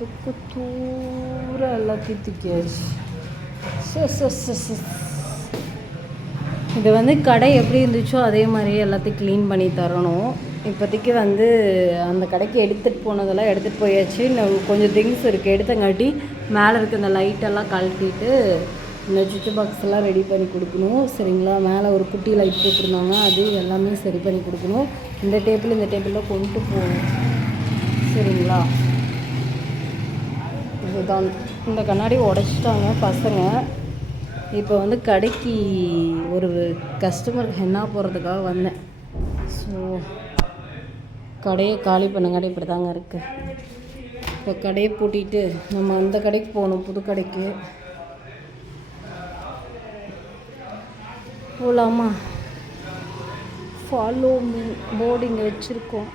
துக்கு தூர எல்லாத்தையும் தூக்கியாச்சு. இது வந்து கடை எப்படி இருந்துச்சோ அதே மாதிரியே எல்லாத்தையும் க்ளீன் பண்ணி தரணும். இப்போதைக்கு வந்து அந்த கடைக்கு எடுத்துகிட்டு போனதெல்லாம் எடுத்துகிட்டு போயாச்சு. இன்னும் கொஞ்சம் திங்ஸ் இருக்குது, எடுத்தங்காட்டி மேலே இருக்க இந்த லைட்டெல்லாம் கழட்டிட்டு இந்த சுவிட்ச் பாக்ஸ் எல்லாம் ரெடி பண்ணி கொடுக்கணும். சரிங்களா? மேலே ஒரு குட்டி லைட் போட்டிருந்தாங்க, அது எல்லாமே சரி பண்ணி கொடுக்கணும். இந்த டேபிளில் கொண்டு போகணும். சரிங்களா? இதுதான். இந்த கண்ணாடி உடைச்சிட்டாங்க பசங்க. இப்போ வந்து கடைக்கு ஒரு கஸ்டமருக்கு ஹென்னா போகிறதுக்காக வந்தேன். ஸோ கடையை காலி பண்ணங்காட்டி இப்படி தாங்க இருக்குது. இப்போ கடையை பூட்டிட்டு நம்ம அந்த கடைக்கு போகணும், புது கடைக்கு போகலாமா? ஃபாலோ மீ போர்டு இங்கே வச்சுருக்கோம்.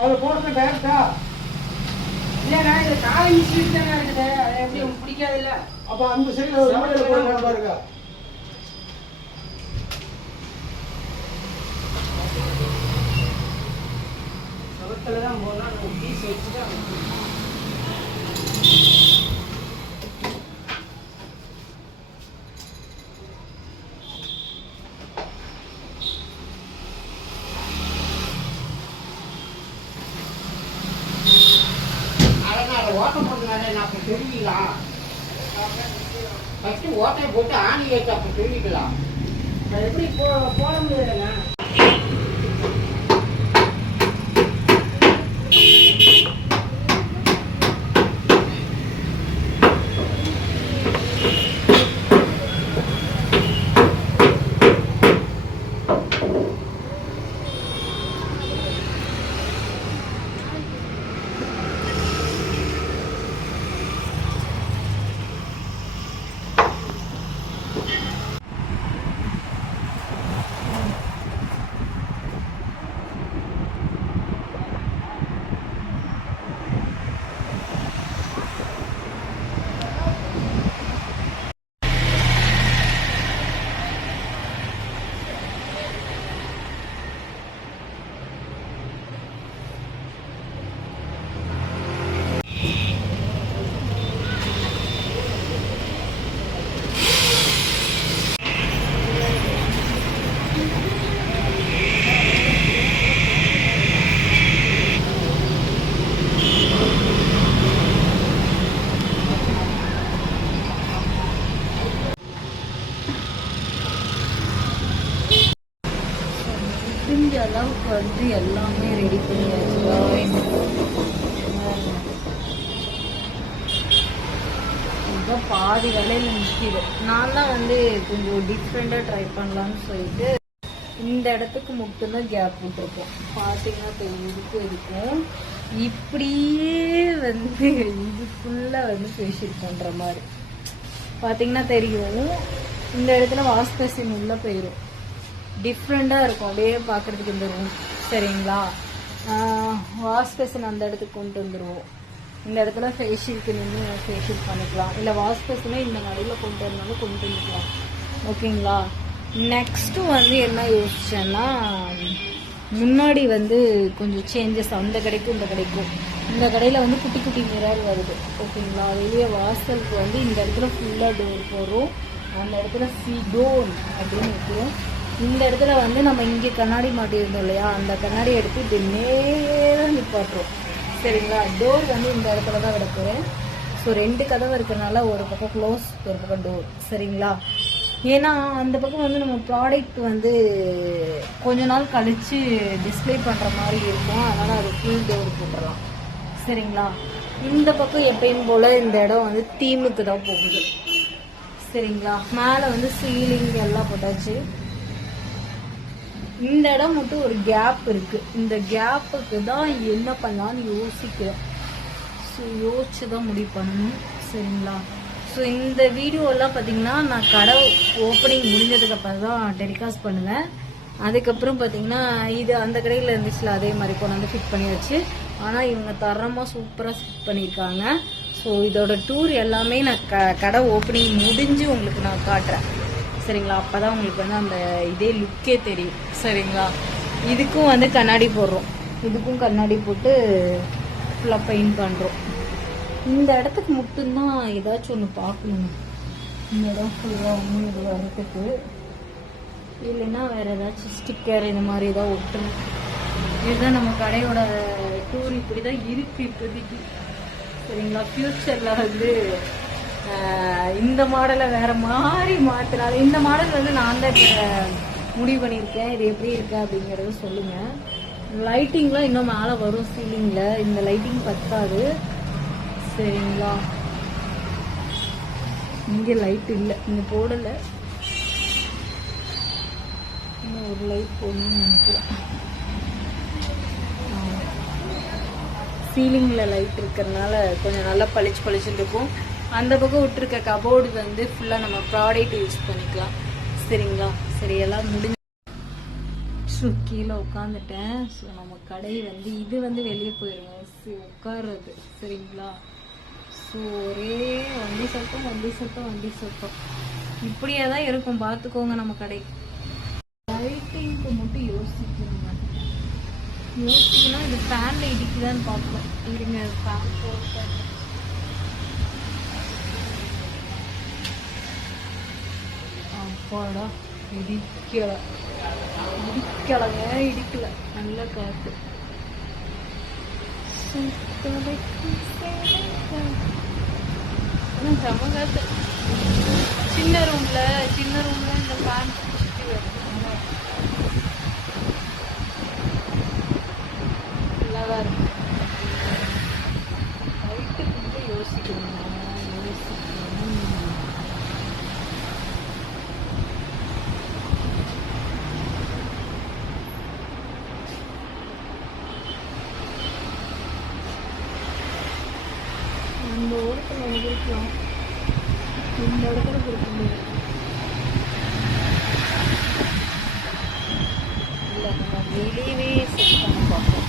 அதில் போடுறது டேரக்டா இல்லைண்ணா, இது காலேஜ் ஸ்ட்ரீட் தானே இருக்குது. அது எப்படி உங்களுக்கு பிடிக்காது இல்லை? அப்போ அந்த சைடில் பாருங்க. சவத்தில் தான் போனால் பீஸ் வச்சுட்டு ஓட்டம் போட்டுனாலே நான் அப்போ தெரிவிக்கலாம். ஃபஸ்ட்டு ஓட்டையை போட்டு ஆணி வச்சு அப்போ தெரிவிக்கலாம். அது எப்படி போட முடியாதுங்க. முடிஞ்ச அளவுக்கு வந்து எல்லாமே ரெடி பண்ணியாச்சு. இப்போ பாதி வேலையில் நிற்கிது. நான் தான் வந்து கொஞ்சம் டிஃப்ரெண்டாக ட்ரை பண்ணலான்னு சொல்லிட்டு இந்த இடத்துக்கு மட்டும்தான் கேப் விட்டுருக்கோம். பார்த்தீங்கன்னா இதுக்கும் இருக்கும் இப்படியே வந்து இது ஃபுல்லாக வந்து ஃபேஷியல் பண்ணுற மாதிரி பார்த்தீங்கன்னா தெரியும். இந்த இடத்துல வாஷ் பேசின் உள்ளே போயிடும். டிஃப்ரெண்ட்டாக இருக்கும் அப்படியே பார்க்குறதுக்கு இந்த ரூம். சரிங்களா? வாஷ் பேசின் அந்த இடத்துக்கு கொண்டு வந்துடுவோம். இந்த இடத்துல ஃபேஷியலுக்கு நின்று ஃபேஷியல் பண்ணிக்கலாம். இல்லை வாஷ் பேசினே இந்த நடுவில் கொண்டு வரனாலும் கொண்டு வந்துக்கலாம். ஓகேங்களா? நெக்ஸ்ட்டு வந்து என்ன யோசிச்சேன்னா, முன்னாடி வந்து கொஞ்சம் சேஞ்சஸ் அந்த கடைக்கும் இந்த கடைக்கும். இந்த கடையில் வந்து குட்டி குட்டி மிரர் வருது. ஓகேங்களா? வெளியே வாசலுக்கு வந்து இந்த இடத்துல ஃபுல்லாக டோர் போடுறோம். அந்த இடத்துல டோன் அப்படின்னு வைக்கிறோம். இந்த இடத்துல வந்து நம்ம இங்கே கண்ணாடி மாட்டியிருந்தோம் இல்லையா, அந்த கண்ணாடி எடுத்து இப்படி நேராக நிப்பாட்டுறோம். சரிங்களா? டோர் வந்து இந்த இடத்துல தான் விட போகிறேன். ஸோ 2 கதவு இருக்கிறதுனால ஒரு பக்கம் க்ளோஸ், ஒரு பக்கம் டோர். சரிங்களா? ஏன்னா அந்த பக்கம் வந்து நம்ம ப்ராடக்ட் வந்து கொஞ்ச நாள் கழிச்சு டிஸ்ப்ளே பண்ற மாதிரி இருக்கும், அதனால அது ஃபுல் டோர் போட்டுடலாம். சரிங்களா? இந்த பக்கம் எப்பயும் போல இந்த இடம் வந்து தீமுக்கு தான் போகுது. சரிங்களா? மேலே வந்து சீலிங் எல்லாம் போட்டாச்சு. இந்த இடம் மட்டும் ஒரு கேப் இருக்கு. இந்த கேப்புக்கு தான் என்ன பண்ணலான்னு யோசிக்கிறேன். ஸோ யோசிச்சு தான் முடிவு பண்ணணும். சரிங்களா? ஸோ இந்த வீடியோலாம் பார்த்தீங்கன்னா நான் கடை ஓப்பனிங் முடிஞ்சதுக்கு அப்புறம் தான் டெலிகாஸ்ட் பண்ணுவேன். அதுக்கப்புறம் பார்த்தீங்கன்னா இது அந்த கடையில் இருந்துச்சுல அதே மாதிரி கொண்டாந்து ஃபிட் பண்ணியாச்சு. ஆனால் இவங்க தரமாக சூப்பராக ஃபிட் பண்ணியிருக்காங்க. ஸோ இதோட டூர் எல்லாமே நான் கடை ஓப்பனிங் முடிஞ்சு உங்களுக்கு நான் காட்டுறேன். சரிங்களா? அப்போ தான் உங்களுக்கு வந்து அந்த இதே லுக்கே தெரியும். சரிங்களா? இதுக்கும் வந்து கண்ணாடி போடுறோம். இதுக்கும் கண்ணாடி போட்டு ஃபுல்லாக பெயிண்ட் பண்ணுறோம். இந்த இடத்துக்கு மட்டும்தான் ஏதாச்சும் ஒன்று பார்க்கணும். இந்த இடம் ஃபுல்லாக ஒன்றும் இது வரத்துக்கு இல்லைன்னா வேறு ஏதாச்சும் ஸ்டிக்கர் இந்த மாதிரி ஏதாவது ஒட்டணும். இதுதான் நம்ம கடையோட டூர். இப்படி தான் இருக்குது இப்போதைக்கு. சரிங்களா? ஃப்யூச்சரில் வந்து இந்த மாடலை வேறு மாதிரி மாற்றினாலும் இந்த மாடல் வந்து நான் தான் இப்போ முடிவு பண்ணியிருக்கேன். இது எப்படி இருக்கு அப்படிங்கிறத சொல்லுங்கள். லைட்டிங்லாம் இன்னும் மேலே வரும் சீலிங்கில். இந்த லைட்டிங் பத்தாது. சரிங்களா? இங்கே லைட் இல்லை, இங்கே போடலை. இன்னும் ஒரு லைட் போடணும்னு நினைக்கிறேன். சீலிங்கில் லைட் இருக்கிறதுனால கொஞ்சம் நல்லா பளிச்சு பளிச்சுட்டு இருக்கும். அந்த பக்கம் விட்டுருக்க கபோர்டு வந்து ஃபுல்லாக நம்ம ப்ராடக்ட் யூஸ் பண்ணிக்கலாம். சரிங்களா? சரி, எல்லாம் முடிஞ்சு கீழே உட்காந்துட்டேன். ஸோ நம்ம கடை வந்து இது வந்து வெளியே போயிடுங்க உட்கார்றது. சரிங்களா? ஸோ ஒரே வண்டி சத்தம் இப்படியே தான் இருக்கும். பார்த்துக்கோங்க நம்ம கடை. லைட்டிங்க்கு மட்டும் யோசிக்கணும். இது ஃபேனில் இடிக்குதான்னு பார்ப்போம். இருங்க, ஃபேன் போட்டேன். அப்பாடா, இடிக்கல. நல்ல காற்று. செம காற்று. சின்ன ரூம்ல இந்த ஃபேன் சுற்றி வருது. நல்லாதான் இருக்கு. லைட்டுக்கு யோசிக்கணும். இந்த ஓரத்தில் ஒன்று கொடுக்கலாம், இந்த இடத்துல கொடுக்க முடியும். இல்லை, நம்ம வெளியவே செட் பண்ண பார்ப்போம்.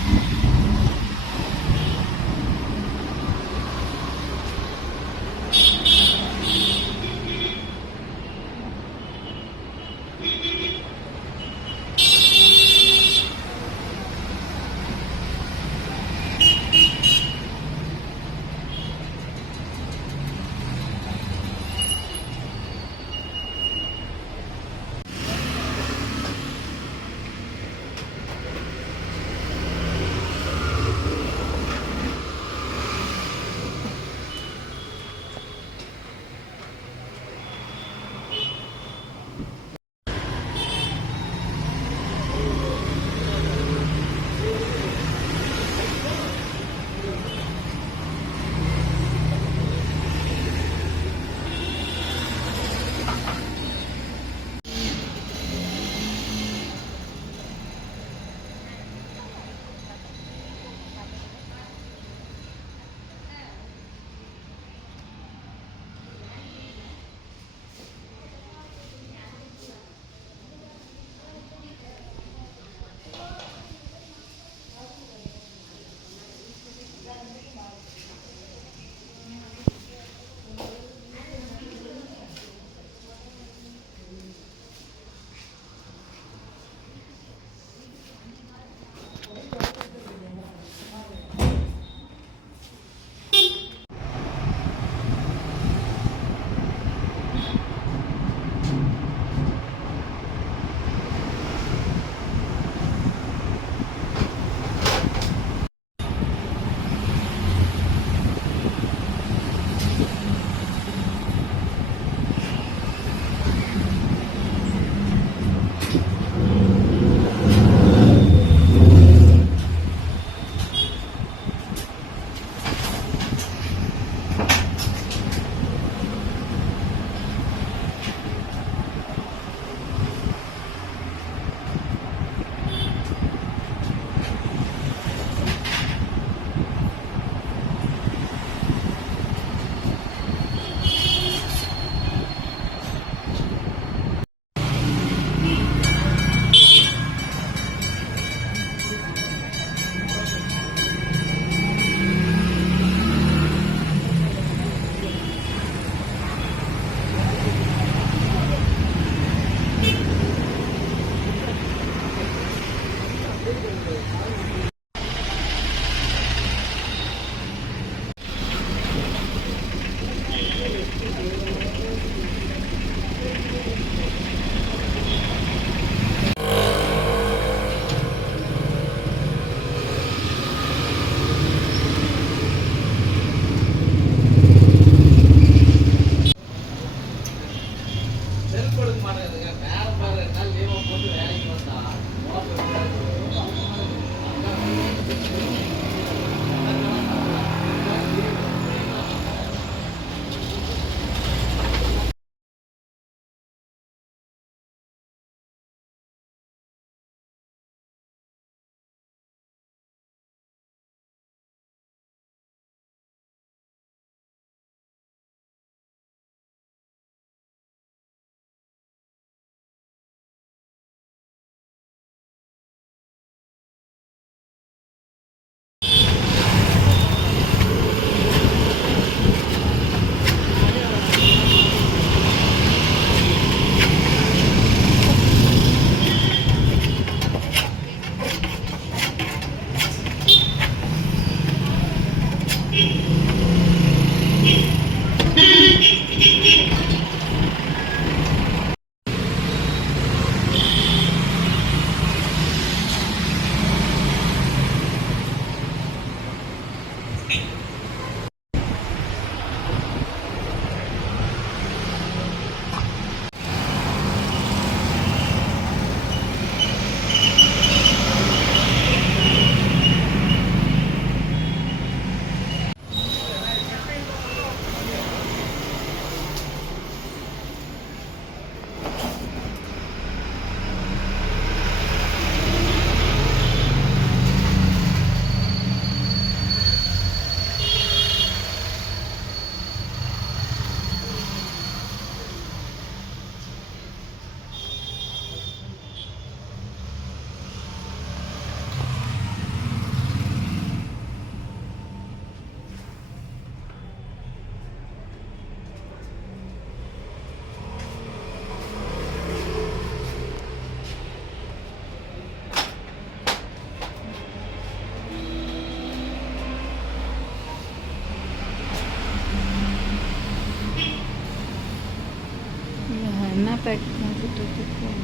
என்ன பேக் பண்ணிட்டு இருக்கோம்.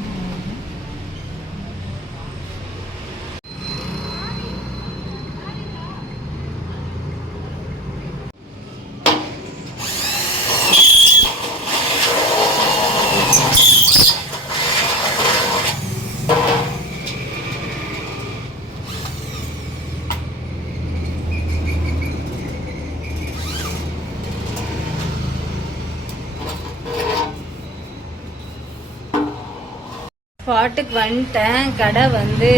ஸ்பாட்டுக்கு வந்துட்டேன். கடை வந்து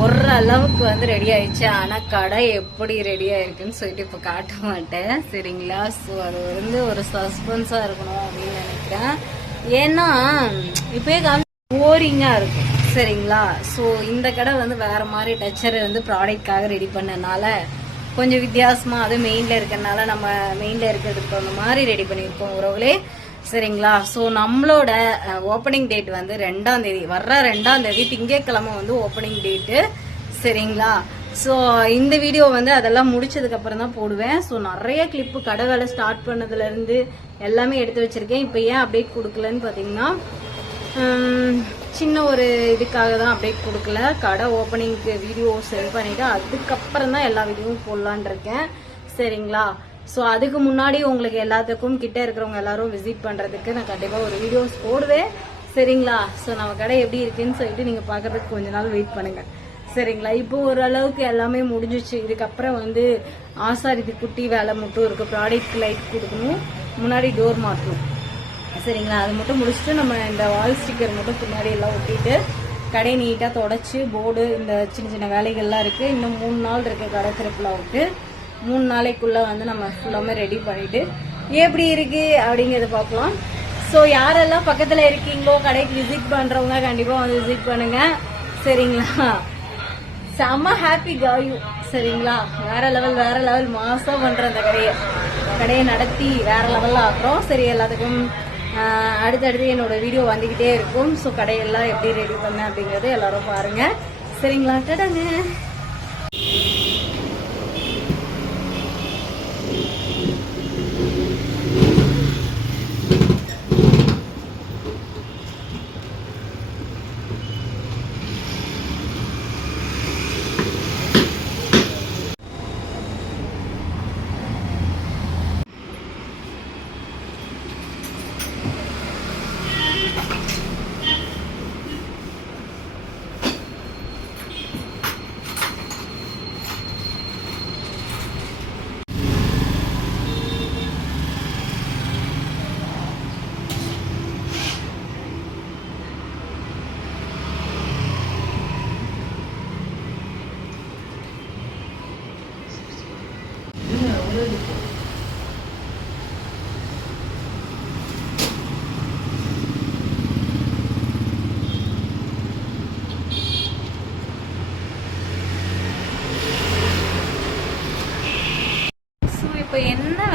ஓரளவுக்கு வந்து ரெடி ஆயிடுச்சு. ஆனா கடை எப்படி ரெடி ஆயிருக்குன்னு சொல்லிட்டு இப்ப காட்ட மாட்டேன், சரிங்களா? ஸோ அது வந்து ஒரு சஸ்பென்ஸா இருக்கணும் அப்படின்னு நினைக்கிறேன். ஏன்னா இப்பயே போரிங்கா இருக்கும், சரிங்களா? ஸோ இந்த கடை வந்து வேற மாதிரி டச்சர் வந்து ப்ராடக்ட்காக ரெடி பண்ணனால கொஞ்சம் வித்தியாசமா, அது மெயின்ல இருக்கறனால நம்ம மெயின்ல இருக்கிறதுக்கு தகுந்த மாதிரி ரெடி பண்ணியிருக்கோம் உறவுகளே, சரிங்களா? ஸோ நம்மளோட ஓப்பனிங் டேட் வந்து 2ஆம் தேதி, வர்ற 2ஆம் தேதி திங்கட்கிழமை வந்து ஓப்பனிங் டேட்டு, சரிங்களா? ஸோ இந்த வீடியோ வந்து அதெல்லாம் முடிச்சதுக்கு அப்புறம் தான் போடுவேன். ஸோ நிறைய கிளிப்பு கடை வேலை ஸ்டார்ட் பண்ணதுல இருந்து எல்லாமே எடுத்து வச்சிருக்கேன். இப்போ ஏன் அப்டேட் கொடுக்கலன்னு பாத்தீங்கன்னா, சின்ன ஒரு இதுக்காக தான் அப்டேட் கொடுக்கல. கடை ஓப்பனிங்க்கு வீடியோ சென்ட் பண்ணிட்டு அதுக்கப்புறம் தான் எல்லா வீடியோவும் போடலான் இருக்கேன், சரிங்களா? ஸோ அதுக்கு முன்னாடி உங்களுக்கு எல்லாத்துக்கும் கிட்ட இருக்கிறவங்க எல்லாரும் விசிட் பண்றதுக்கு நான் கண்டிப்பா ஒரு வீடியோஸ் போடுவேன், சரிங்களா? ஸோ நம்ம கடை எப்படி இருக்குன்னு சொல்லிட்டு நீங்க பாக்குறதுக்கு கொஞ்ச நாள் வெயிட் பண்ணுங்க, சரிங்களா? இப்போ ஓரளவுக்கு எல்லாமே முடிஞ்சிச்சு. இதுக்கப்புறம் வந்து ஆசாரிக்கு குட்டி வேலை மட்டும் இருக்கு. ப்ராடக்ட் லைட் கொடுக்கணும், முன்னாடி டோர் மாற்றணும், சரிங்களா? அது மட்டும் முடிச்சுட்டு நம்ம இந்த வால் ஸ்டிக்கர் மட்டும் பின்னாடி எல்லாம் ஒட்டிட்டு கடை நீட்டா தொடச்சு போர்டு இந்த சின்ன சின்ன வேலைகள்லாம் இருக்கு. இன்னும் 3 நாள் இருக்கு கடை திறப்புலாவுக்கு. 3 நாளைக்குள்ள வந்து நம்ம ஃபுல்லாமே ரெடி பண்ணிட்டு எப்படி இருக்கு அப்படிங்கறத பார்க்கலாம். ஸோ யாரெல்லாம் பக்கத்துல இருக்கீங்களோ கடைக்கு விசிட் பண்றவங்க கண்டிப்பா வந்து விசிட் பண்ணுங்க, சரிங்களா? செம்ம ஹாப்பி காயு, சரிங்களா? வேற லெவல் மாசா பண்ற அந்த கடையை நடத்தி வேற லெவல்ல ஆக்குறோம். சரி, எல்லாத்துக்கும் அடுத்தடுத்து என்னோட வீடியோ வந்துகிட்டே இருக்கும். ஸோ கடையெல்லாம் எப்படி ரெடி பண்ண அப்படிங்கறது எல்லாரும் பாருங்க, சரிங்களா? டடாங்க.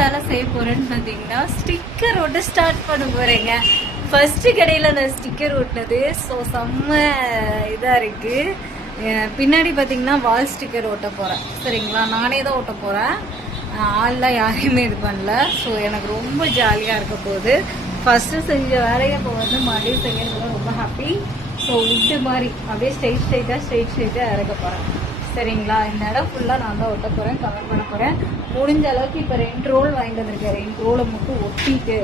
வேலை செய்ய போறேன்னு பார்த்தீங்கன்னா ஸ்டிக்கர் ஒட்ட ஸ்டார்ட் பண்ண போறேங்க. ஃபர்ஸ்ட் கடையில் நான் ஸ்டிக்கர் ஒட்டினது. ஸோ செம்ம இதாக இருக்கு. பின்னாடி பார்த்தீங்கன்னா வால் ஸ்டிக்கர் ஒட்ட போறேன். சரிங்களா, நானே தான் ஒட்ட போறேன், ஆள்லாம் யாரையுமே இது பண்ணல. ஸோ எனக்கு ரொம்ப ஜாலியாக இருக்க போகுது. ஃபர்ஸ்ட் செஞ்ச வேலையை இப்போ வந்து மறுபடியும் செய்யறதுல ரொம்ப ஹாப்பி. ஸோ உட்டு மாதிரி அப்படியே ஸ்ட்ரெயிட்டாக இறக்க போறேன். சரிங்களா, இந்த இடம் ஃபுல்லாக நான் தான் ஒட்ட போகிறேன், கவர் பண்ண போகிறேன். முடிஞ்ச அளவுக்கு இப்போ 2 ரோல் வாங்கிட்டு வந்திருக்கேன். 2 ரோலை மட்டும் ஒட்டிட்டு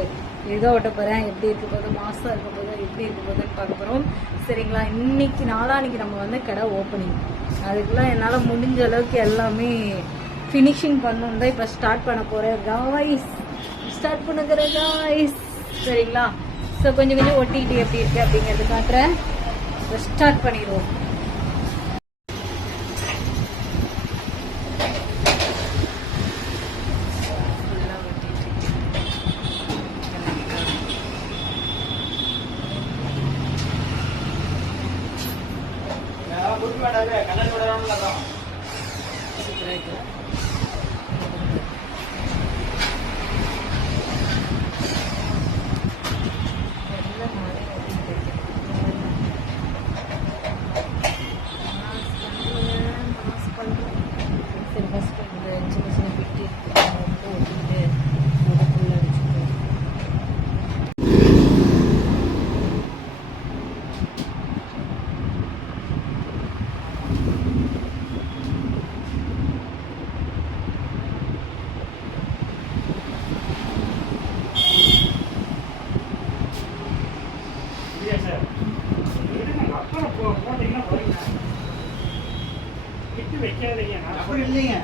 ஏதோ ஒட்ட போகிறேன். எப்படி இருக்க போது, மாதம் இருக்க போது, எப்படி இருக்க போதுன்னு பார்க்க போகிறோம். சரிங்களா, இன்னைக்கு நாளான்னைக்கு நம்ம வந்து கடை ஓப்பனிங். அதுக்கெல்லாம் என்னால் முடிஞ்ச அளவுக்கு எல்லாமே ஃபினிஷிங் பண்ணணும் தான் இப்போ ஸ்டார்ட் பண்ண போகிறேன். காய்ஸ் ஸ்டார்ட் பண்ணுகிறேன் காய்ஸ். சரிங்களா, ஸோ கொஞ்சம் ஒட்டிக்கிட்டு எப்படி இருக்கு அப்படிங்கிறது காட்டுறேன். ஸோ ஸ்டார்ட் பண்ணிடுவோம். அப்படி இல்லைங்க.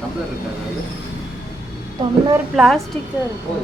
டம்ளர் இருக்காது, டம்ளர் பிளாஸ்டிக் இருக்கு.